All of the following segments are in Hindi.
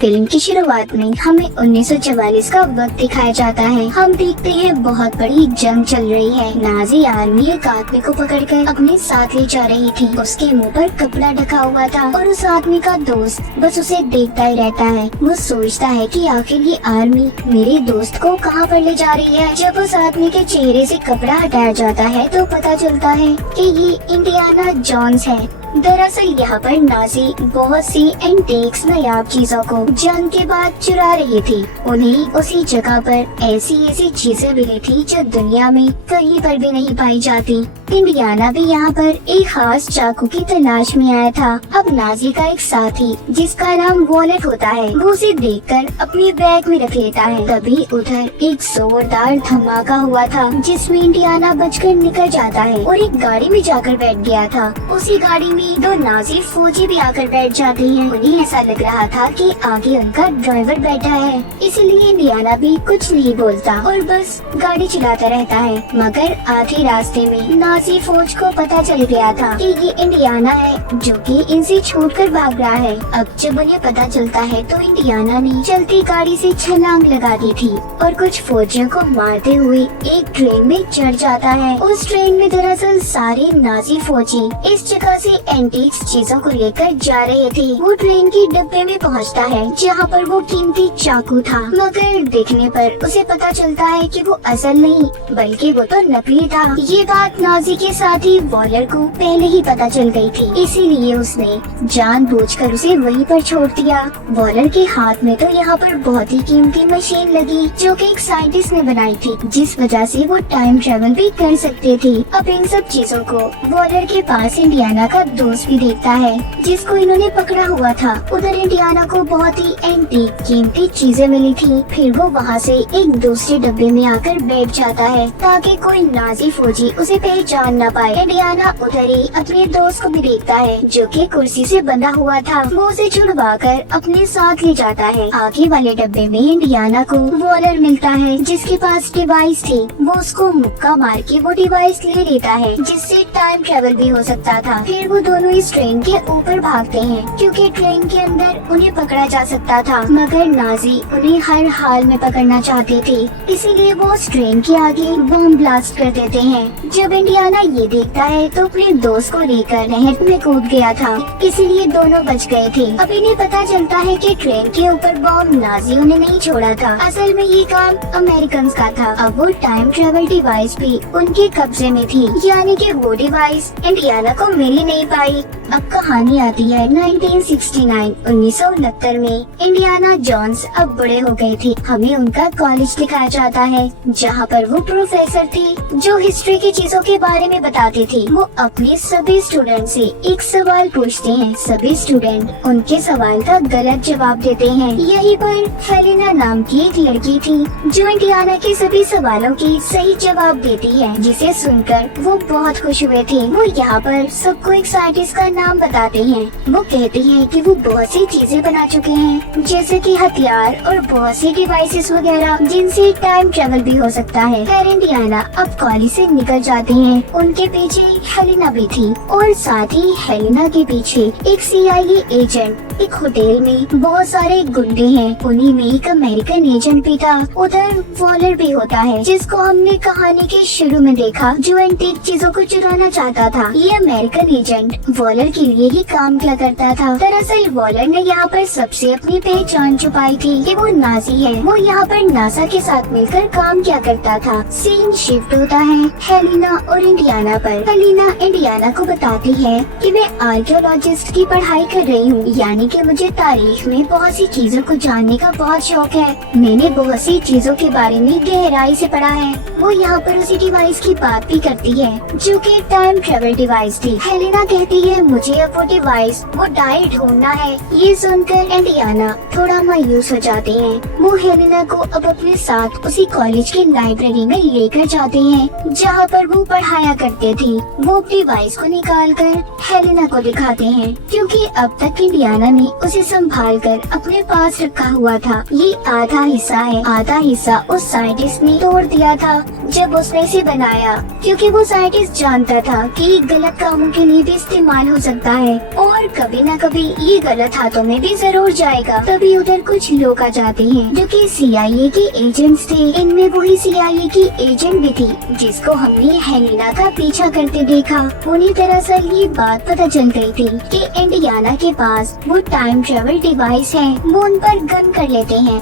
फिल्म की शुरुआत में हमें 1944 का वक्त दिखाया जाता है। हम देखते हैं बहुत बड़ी जंग चल रही है। नाजी आर्मी एक आदमी को पकड़कर अपने साथ ले जा रही थी। उसके मुंह पर कपड़ा ढका हुआ था और उस आदमी का दोस्त बस उसे देखता ही रहता है। वो सोचता है कि आखिर ये आर्मी मेरे दोस्त को कहाँ पर ले जा रही है। जब उस आदमी के चेहरे से कपड़ा हटाया जाता है तो पता चलता है कि ये इंडियाना जोन्स है। दरअसल यहाँ पर नाजी बहुत सी एंटीक्स नायाब चीजों को जंग के बाद चुरा रही थी। उन्हें उसी जगह पर ऐसी चीजें मिली थी जो दुनिया में कहीं पर भी नहीं पाई जाती। इंडियाना भी यहाँ पर एक खास चाकू की तलाश में आया था। अब नाजी का एक साथी जिसका नाम वॉलेट होता है, वो उसे देखकर अपने बैग में रख लेता है। तभी उधर एक जोरदार धमाका हुआ था जिसमें इंडियाना बचकर निकल जाता है और एक गाड़ी में जाकर बैठ गया था। उसी गाड़ी में दो नाजी फौजी भी आकर बैठ जाते हैं। उन्हें ऐसा लग रहा था कि आगे उनका ड्राइवर बैठा है, इसलिए इंडियाना भी कुछ नहीं बोलता और बस गाड़ी चलाता रहता है। मगर आधे रास्ते में नाजी फौज को पता चल गया था कि ये इंडियाना है जो कि इनसे छूटकर भाग रहा है। अब जब उन्हें पता चलता है तो इंडियाना ने चलती गाड़ी से छलांग लगा दी थी और कुछ फौजियों को मारते हुए एक ट्रेन में चढ़ जाता है। उस ट्रेन में दरअसल सारे नाजी फौजी इस जगह से एंटीक्स चीजों को लेकर जा रहे थे। वो ट्रेन की डिब्बे में पहुंचता है जहाँ पर वो कीमती चाकू था, मगर देखने पर उसे पता चलता है कि वो असल नहीं बल्कि वो तो नकली था। ये बात नाजी के साथी वॉलर को पहले ही पता चल गई थी, इसीलिए उसने जानबूझकर उसे वहीं पर छोड़ दिया। वॉलर के हाथ में तो यहाँ पर बहुत ही कीमती मशीन लगी जो कि एक साइंटिस्ट ने बनाई थी, जिस वजह से वो टाइम ट्रेवल भी कर सकते थे। अब इन सब चीजों को वॉलर के पास इंडियाना का दोस्त भी देखता है जिसको इन्होंने पकड़ा हुआ था। उधर इंडियाना को बहुत ही एंटीक कीमती चीजें मिली थी। फिर वो वहाँ से एक दूसरे डब्बे में आकर बैठ जाता है ताकि कोई नाजी फौजी उसे पहचान न पाए। इंडियाना उधर ही अपने दोस्त को भी देखता है जो कि कुर्सी से बंधा हुआ था। वो उसे छुड़वा कर अपने साथ ले जाता है। आगे वाले डब्बे में इंडियाना को वॉलर मिलता है जिसके पास डिवाइस थी। वो उसको मुक्का मार के वो डिवाइस ले लेता है जिससे टाइम ट्रेवल भी हो सकता था। फिर वो दोनों इस ट्रेन के ऊपर भागते हैं क्योंकि ट्रेन के अंदर उन्हें पकड़ा जा सकता था, मगर नाजी उन्हें हर हाल में पकड़ना चाहते थे, इसीलिए वो उस ट्रेन के आगे बम ब्लास्ट कर देते हैं। जब इंडियाना ये देखता है तो अपने दोस्त को लेकर नहर में कूद गया था, इसीलिए दोनों बच गए थे। अब इन्हें पता चलता है कि ट्रेन के ऊपर बम नाजियों ने नहीं छोड़ा था, असल में ये काम अमेरिकन का था। अब वो टाइम ट्रेवल डिवाइस भी उनके कब्जे में थी, यानी कि वो डिवाइस इंडियाना को मिल ही नहीं पाई। अब कहानी आती है 1969 में। इंडियाना जोन्स अब बड़े हो गए थे। हमें उनका कॉलेज दिखाया जाता है जहाँ पर वो प्रोफेसर थे जो हिस्ट्री की चीजों के बारे में बताते थे। वो अपने सभी स्टूडेंट से एक सवाल पूछते हैं। सभी स्टूडेंट उनके सवाल का गलत जवाब देते हैं। यहीं पर हेलेना नाम की एक लड़की थी जो इंडियाना के सभी सवालों के सही जवाब देती है, जिसे सुनकर वो बहुत खुश हुए थे। वो यहाँ पर सबको एक साइंटिस्ट का नाम बताते हैं। वो कहते हैं कि वो बहुत सी चीजें बना चुके हैं जैसे कि हथियार और बहुत सी डिवाइसेस वगैरह जिनसे टाइम ट्रेवल भी हो सकता है। खैर इंडियाना अब कॉलेज से निकल जाते हैं। उनके पीछे हेलेना भी थी और साथ ही हेलेना के पीछे एक CIA एजेंट। एक होटल में बहुत सारे गुंडे हैं, उन्हीं में एक अमेरिकन एजेंट भी था। उधर वॉलर भी होता है जिसको हमने कहानी के शुरू में देखा जो एंटीक चीजों को चुराना चाहता था। ये अमेरिकन एजेंट वॉलर के लिए ही काम किया करता था। दरअसल वॉलर ने यहाँ पर सबसे अपनी पहचान छुपाई थी कि वो नाजी है। वो यहाँ पर नासा के साथ मिलकर काम किया करता था। सीन शिफ्ट होता है हेलेना और इंडियाना पर। हेलेना इंडियाना को बताती है कि मैं आर्कियोलॉजिस्ट की पढ़ाई कर रही हूँ, यानी कि मुझे तारीख में बहुत सी चीजों को जानने का बहुत शौक है। मैंने बहुत सी चीजों के बारे में गहराई से पढ़ा है। वो यहाँ पर उसी डिवाइस की बात भी करती है जो कि टाइम ट्रेवल डिवाइस थी। हेलेना कहती है मुझे अब वो डिवाइस वो डायल ढूंढना है। ये सुनकर इंडियाना थोड़ा मायूस हो जाते हैं। वो हेलेना को अब अपने साथ उसी कॉलेज की लाइब्रेरी में लेकर जाते हैं जहाँ पर वो पढ़ाई दिखाया करते थे वो डिवाइस को निकाल कर हेलेना को दिखाते हैं, क्योंकि अब तक इंडियाना ने उसे संभाल कर अपने पास रखा हुआ था। ये आधा हिस्सा है, आधा हिस्सा उस साइंटिस्ट ने तोड़ दिया था जब उसने इसे बनाया, क्योंकि वो साइंटिस्ट जानता था कि गलत कामों के लिए भी इस्तेमाल हो सकता है और कभी न कभी ये गलत हाथों में भी जरूर जाएगा। तभी उधर कुछ लोग आ जाते हैं जो कि CIA के एजेंट्स थे। इनमें वही CIA की एजेंट भी थी जिसको हमने हेलेना का पीछा करते देखा। उन्हें दरअसल ये बात पता चल गई थी कि इंडियाना के पास वो टाइम ट्रेवल डिवाइस है। वो उन पर गन कर लेते हैं।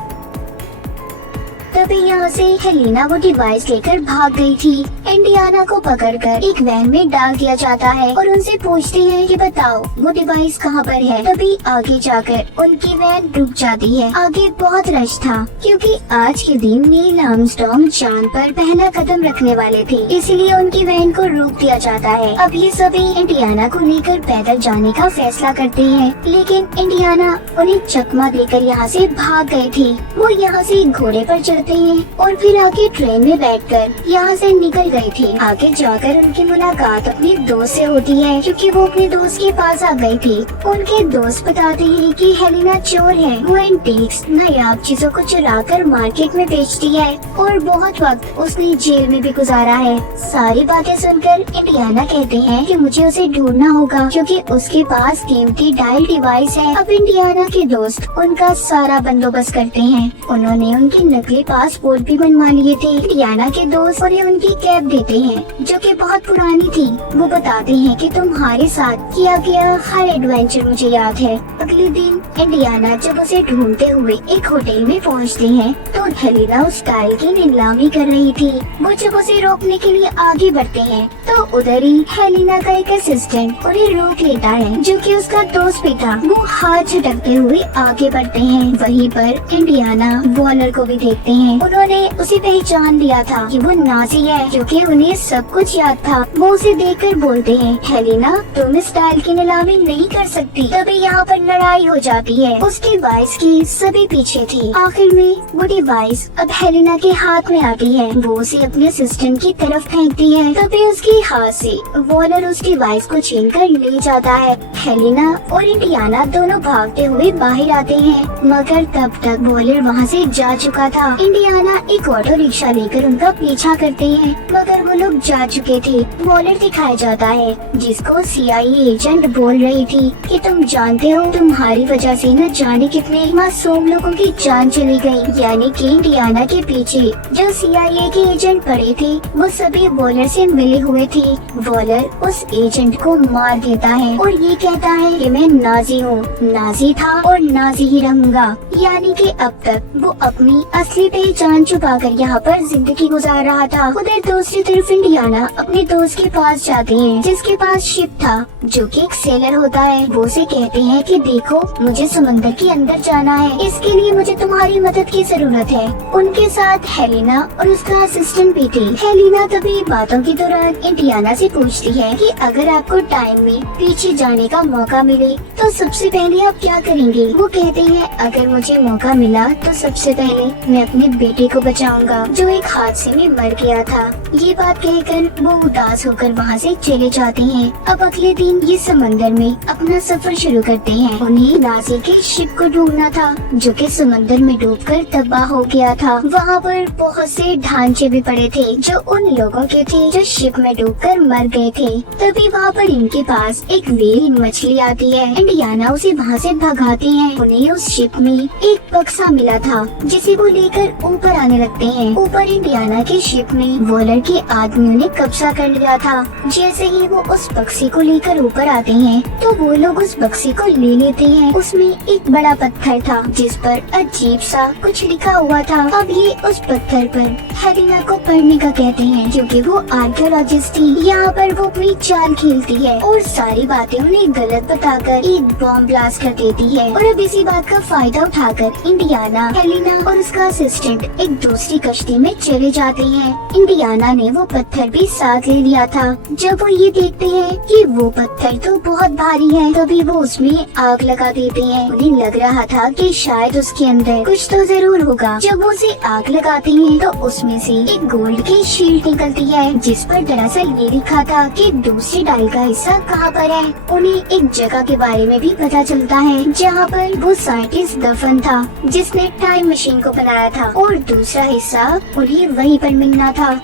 तभी यहाँ से हेलेना वो डिवाइस लेकर भाग गई थी। इंडियाना को पकड़कर एक वैन में डाल दिया जाता है और उनसे पूछते हैं कि बताओ वो डिवाइस कहाँ पर है। तभी आगे जाकर उनकी वैन रुक जाती है। आगे बहुत रश था क्योंकि आज के दिन नील आर्मस्ट्रांग चांद पर पहला कदम रखने वाले थे, इसलिए उनकी वैन को रोक दिया जाता है। अब ये सभी इंडियाना को लेकर पैदल जाने का फैसला करते हैं, लेकिन इंडियाना उन्हें चकमा देकर यहाँ से भाग गए थे। वो यहाँ से घोड़े पर चढ़ते हैं और फिर आगे ट्रेन में बैठकर यहाँ से निकल गए थे। आगे जाकर उनकी मुलाकात अपने दोस्त से होती है, क्योंकि वो अपने दोस्त के पास आ गए थे। उनके दोस्त बताते हैं कि हेलेना चोर है। वो एंटीक्स नायाब चीजों को चुराकर मार्केट में बेचती है और बहुत वक्त उसने जेल में भी गुजारा है। सारी बातें सुनकर इंडियाना कहते हैं कि मुझे उसे ढूंढना होगा, क्योंकि उसके पास कीमती डायल डिवाइस है। अब इंडियाना के दोस्त उनका सारा बंदोबस्त करते हैं। उन्होंने उनकी नकली पासपोर्ट भी बनवा लिए थे। इंडियाना के दोस्त उन्हें उनकी कैब देते हैं जो कि बहुत पुरानी थी। वो बताते हैं कि तुम्हारे साथ किया गया हर एडवेंचर मुझे याद है। अगले दिन इंडियाना जब उसे ढूंढते हुए एक होटल में पहुंचते हैं तो हेलेना उस टाइल की नीलामी कर रही थी। वो जब उसे रोकने के लिए आगे बढ़ते हैं तो उधर ही हेलेना का एक असिस्टेंट उन्हें रोक लेता है, जो कि उसका दोस्त भी था। वो हाथ झटकते हुए आगे बढ़ते हैं। वहीं पर इंडियाना वॉलर को भी देखते हैं। उन्होंने उसे पहचान लिया था कि वो नाजी है, क्योंकि उन्हें सब कुछ याद था। वो उसे देखकर बोलते हैं, हेलेना तुम इस टाइल की नीलामी नहीं कर सकती। तभी यहाँ पर लड़ाई हो जाती है। उस डिवाइस की सभी पीछे थी। आखिर में वो डिवाइस अब हेलेना के हाथ में आती है। वो उसे अपने असिस्टेंट की तरफ फेंकती है। तभी उसके हाथ से वॉलर उस डिवाइस को छीनकर ले जाता है। हेलेना और इंडियाना दोनों भागते हुए बाहर आते हैं, मगर तब तक वॉलर वहाँ से जा चुका था। इंडियाना एक ऑटो रिक्शा लेकर उनका पीछा करते हैं, मगर वो लोग जा चुके थे। वॉलर दिखाया जाता है जिसको CIA एजेंट बोल रही थी कि तुम जानते हो तुम्हारी वजह से न जाने कितने मासूम लोगों की जान चली गई। यानी कि इंडियाना के पीछे जो CIA के एजेंट पड़े थे वो सभी वॉलर से मिले हुए थे। वॉलर उस एजेंट को मार देता है और ये कहता है कि मैं नाजी हूँ, नाजी था और नाजी ही रहूंगा। यानी कि अब तक वो अपनी असली पहचान छुपाकर यहाँ पर जिंदगी गुजार रहा था। उधर दूसरी तरफ इंडियाना अपने दोस्त के पास जाते हैं जिसके पास शिप था, जो कि एक सेलर होता है। वो उसे कहते हैं कि देखो मुझे समंदर के अंदर जाना है, इसके लिए मुझे तुम्हारी मदद की जरूरत है। उनके साथ हेलेना और उसका असिस्टेंट भी थी। हेलेना तभी बातों के दौरान इंडियाना से पूछती है कि अगर आपको टाइम में पीछे जाने का मौका मिले तो सबसे पहले आप क्या करेंगे। वो कहते हैं अगर मुझे मौका मिला तो सबसे पहले मैं अपने बेटे को बचाऊंगा जो एक हादसे में मर गया था। ये बात कहकर वो उदास होकर वहाँ से चले जाते हैं। अब अगले दिन ये समंदर में अपना सफर शुरू करते हैं। उन्हें नाजी के शिप को ढूंढना था जो कि समंदर में डूबकर तबाह हो गया था। वहाँ पर बहुत से ढांचे भी पड़े थे जो उन लोगों के थे जो शिप में डूबकर मर गए थे। तभी वहाँ पर इनके पास एक व्हेल मछली आती है। इंडियाना उसे वहाँ से भगाते हैं। उन्हें उस शिप में एक बक्सा मिला था जिसे वो लेकर ऊपर आने लगते हैं। ऊपर इंडियाना के शिप में वॉलर के आदमियों ने कब्जा कर लिया था। जैसे ही वो उस बक्से को लेकर ऊपर आते हैं तो वो लोग उस बक्से को ले लेते हैं। उसमें एक बड़ा पत्थर था जिस पर अजीब सा कुछ लिखा हुआ था। अब ये उस पत्थर पर हेलेना को पढ़ने का कहते हैं, क्योंकि वो आर्कियोलॉजिस्ट थी। यहाँ पर वो अपनी चाल खेलती है और सारी बातें उन्हें गलत बताकर एक बॉम्ब ब्लास्ट कर देती है। और अब इसी बात का फायदा उठाकर इंडियाना, हेलेना और उसका असिस्टेंट एक दूसरी कश्ती में चले जाते हैं। इंडियाना उन्होंने वो पत्थर भी साथ ले लिया था। जब वो ये देखते हैं कि वो पत्थर तो बहुत भारी है, तभी वो उसमें आग लगा देते हैं। उन्हें लग रहा था कि शायद उसके अंदर कुछ तो जरूर होगा। जब वो उसे आग लगाते हैं तो उसमें से एक गोल्ड की शील्ड निकलती है, जिस पर दरअसल ये लिखा था कि दूसरी डाल का हिस्सा कहाँ पर है। उन्हें एक जगह के बारे में भी पता चलता है जहाँ पर वो साइंटिस्ट दफन था जिसने टाइम मशीन को बनाया था, और दूसरा हिस्सा उन्हें वहीं पर मिलना था।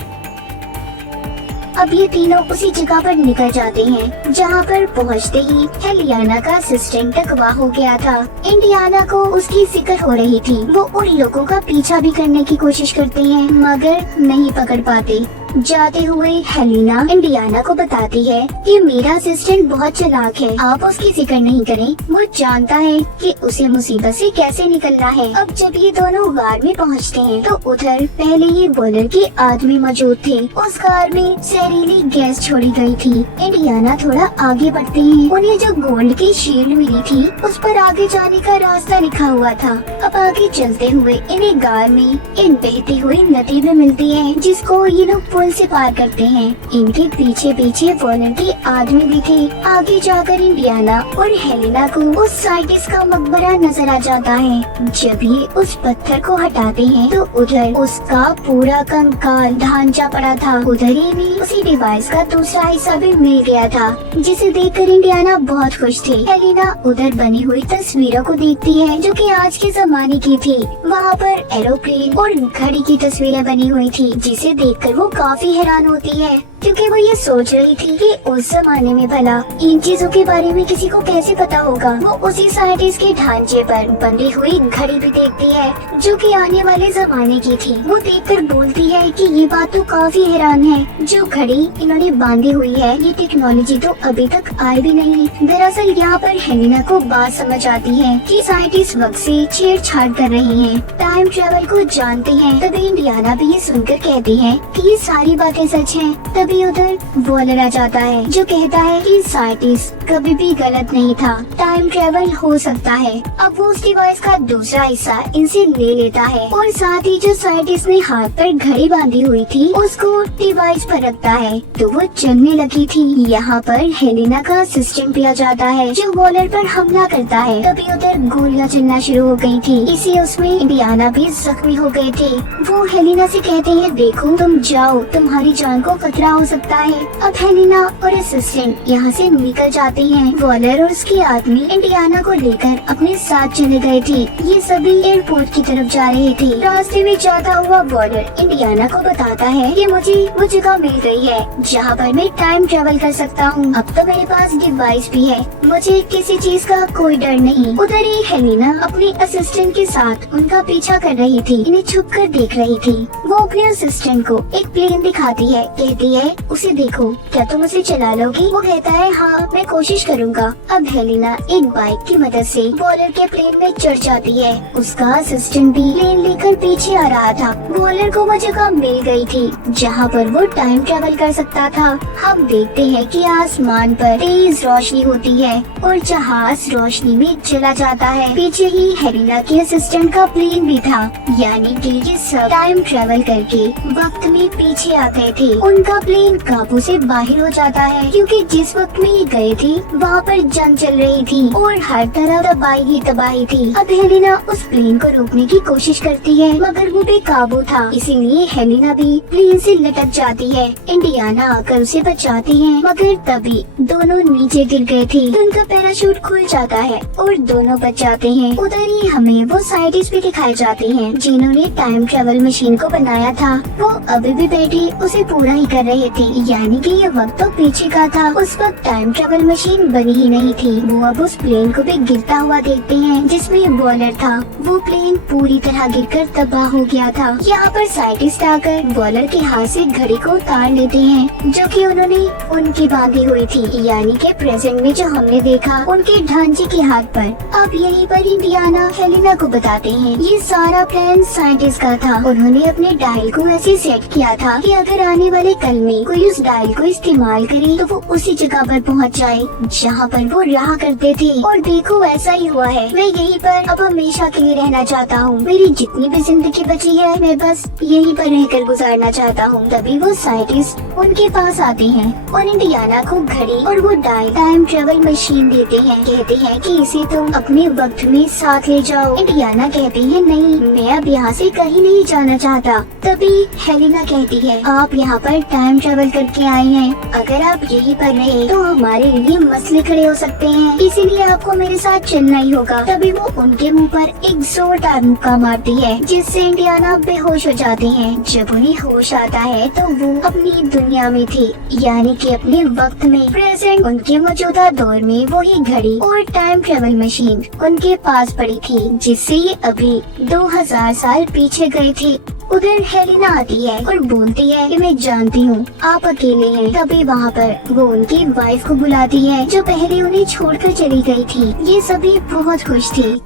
अब ये तीनों उसी जगह पर निकल जाते हैं जहाँ पर पहुँचते ही हेलियाना का असिस्टेंट अगवा हो गया था। इंडियाना को उसकी फिक्र हो रही थी। वो उन लोगों का पीछा भी करने की कोशिश करते हैं मगर नहीं पकड़ पाते। जाते हुए हेलिना इंडियाना को बताती है कि मेरा असिस्टेंट बहुत चालाक है, आप उसकी फिक्र नहीं करें, वो जानता है कि उसे मुसीबत से कैसे निकलना है। अब जब ये दोनों गार में पहुंचते हैं तो उधर पहले ही वॉलर के आदमी मौजूद थे। उस कार में जहरीली गैस छोड़ी गई थी। इंडियाना थोड़ा आगे बढ़ते हैं। उन्हें जो गोल्ड की शील्ड मिली थी उस पर आगे जाने का रास्ता लिखा हुआ था। अब आगे चलते हुए इन्हें गार में एक बहती हुई नदी में मिलती है जिसको ये लोग से पार करते हैं। इनके पीछे पीछे वॉलर के आदमी भी थे। आगे जाकर इंडियाना और हेलेना को उस साइंटिस्ट का मकबरा नजर आ जाता है। जब ये उस पत्थर को हटाते हैं तो उधर उसका पूरा कंकाल ढांचा पड़ा था। उधर ही भी उसी डिवाइस का दूसरा हिस्सा भी मिल गया था, जिसे देखकर इंडियाना बहुत खुश थी। हेलेना उधर बनी हुई तस्वीरों को देखती है जो कि आज के जमाने की थी। वहाँ पर एरोप्लेन और घड़ी की तस्वीरें बनी हुई थी, जिसे देखकर वो काफी हैरान होती है क्योंकि वो ये सोच रही थी कि उस जमाने में भला इन चीजों के बारे में किसी को कैसे पता होगा। वो उसी साइंटिस्ट के ढांचे पर बंधी हुई घड़ी भी देखती है जो कि आने वाले जमाने की थी। वो देखकर बोलती है कि ये बात तो काफी हैरान है, जो घड़ी इन्होंने बांधी हुई है ये टेक्नोलॉजी तो अभी तक आई भी नहीं। दरअसल यहाँ पर हेलेना को बात समझ आती है कि साइंटिस्ट वक्त से छेड़छाड़ कर रहे हैं, टाइम ट्रेवल को जानते हैं। तभी इंडियाना भी ये सुनकर कहती है कि ये सारी बातें सच हैं। तभी उधर वॉलर आ जाता है जो कहता है कि साइंटिस्ट कभी भी गलत नहीं था, टाइम ट्रेवल हो सकता है। अब वो उस डिवाइस का दूसरा हिस्सा इनसे ले लेता है और साथ ही जो साइंटिस्ट ने हाथ पर घड़ी बांधी हुई थी उसको डिवाइस पर रखता है तो वो चलने लगी थी। यहाँ पर हेलेना का असिस्टेंट भी आ जाता है जो वॉलर पर हमला करता है। तभी उधर गोलियां चलना शुरू हो गई थी, इसी उसमें इंडियाना भी जख्मी हो गए थे। वो हेलेना से कहते हैं देखो तुम जाओ, तुम्हारी जान को खतरा हो सकता है। अब हेलेना और असिस्टेंट यहाँ से निकल जाते हैं। वॉलर और उसके आदमी इंडियाना को लेकर अपने साथ चले गए थे। ये सभी एयरपोर्ट की तरफ जा रहे थे। रास्ते में जाता हुआ वॉलर इंडियाना को बताता है कि मुझे वो जगह मिल गई है जहाँ पर मैं टाइम ट्रेवल कर सकता हूँ। अब तो मेरे पास डिवाइस भी है, मुझे किसी चीज का कोई डर नहीं। उधर ही हेलेना अपने असिस्टेंट के साथ उनका पीछा कर रही थी, इन्हें छुप कर देख रही थी। वो अपने असिस्टेंट को एक प्लेन दिखाती है, कहती है उसे देखो, क्या तुम उसे चला लोगी? वो कहता है हाँ मैं कोशिश करूँगा। अब हेलेना एक बाइक की मदद से वॉलर के प्लेन में चढ़ जाती है। उसका असिस्टेंट भी प्लेन लेकर पीछे आ रहा था। वॉलर को वो जगह मिल गई थी जहाँ पर वो टाइम ट्रेवल कर सकता था। हम देखते हैं कि आसमान पर तेज रोशनी होती है और जहाज रोशनी में चला जाता है। पीछे ही हेलेना के असिस्टेंट का प्लेन भी था, यानी कि ये सब टाइम ट्रेवल करके वक्त में पीछे आ गए थे। उनका प्लेन काबू से बाहर हो जाता है क्योंकि जिस वक्त में ये गए थे वहाँ पर जंग चल रही थी और हर तरफ तबाही ही तबाही थी। अब हेलेना उस प्लेन को रोकने की कोशिश करती है मगर वो बेकाबू था, इसीलिए हेलेना भी प्लेन से लटक जाती है। इंडियाना आकर उसे बचाती है मगर तभी दोनों नीचे गिर गए थे तो उनका पैराशूट खुल जाता है और दोनों बच जाते हैं। उधर ही हमें वो साइंटिस्ट भी दिखाए जाते हैं जिन्होंने टाइम ट्रेवल मशीन को बनाया था। वो अभी भी बैठे उसे पूरा ही कर रहे थे, यानी कि ये वक्त तो पीछे का था। उस वक्त टाइम ट्रेवल मशीन बनी ही नहीं थी। वो अब उस प्लेन को भी गिरता हुआ देखते हैं जिसमें वॉलर था। वो प्लेन पूरी तरह गिरकर तबाह हो गया था। यहाँ पर साइंटिस्ट आकर वॉलर के हाथ से घड़ी को उतार लेते हैं जो कि उन्होंने उनकी बांधी हुई थी, यानी कि प्रेजेंट में जो हमने देखा उनके ढांचे के हाथ पर। अब यहीं पर इंडियाना हेलेना को बताते हैं ये सारा प्लान साइंटिस्ट का था। उन्होंने अपने डायल को ऐसे सेट किया था कि अगर आने वाले कल में कोई उस डायल को इस्तेमाल करे तो वो उसी जगह पर पहुंच जाए। जहाँ पर वो रहा करते थे। और देखो ऐसा ही हुआ है, मैं यहीं पर अब हमेशा के लिए रहना चाहता हूँ। मेरी जितनी भी जिंदगी बची है मैं बस यहीं पर रहकर गुजारना चाहता हूँ। तभी वो साइंटिस्ट उनके पास आते हैं और इंडियाना को घड़ी और वो टाइम ट्रेवल मशीन देते हैं। कहते हैं कि इसे तुम अपने वक्त में साथ ले जाओ। इंडियाना कहते हैं नहीं, मैं अब यहाँ से कहीं नहीं जाना चाहता। तभी हेलेना कहती है आप यहाँ पर टाइम ट्रेवल करके आए हैं, अगर आप यहीं पर रहे तो हमारे लिए मसले खड़े हो सकते हैं, इसीलिए आपको मेरे साथ चलना ही होगा। तभी वो उनके मुंह पर एक जोरदार मुक्का मारती है जिससे इंडियाना बेहोश हो जाते हैं। जब उन्हें होश आता है तो वो अपनी दुनिया में थे, यानी कि अपने वक्त में। प्रेजेंट उनके मौजूदा दौर में वही घड़ी और टाइम ट्रेवल मशीन उनके पास पड़ी थी जिससे ये अभी 2000 साल पीछे गए थे। उधर हेलेना आती है और बोलती है कि मैं जानती हूँ आप अकेले हैं। तभी वहाँ पर वो उनकी वाइफ को बुलाती है जो पहले उन्हें छोड़कर चली गई थी। ये सभी बहुत खुश थी।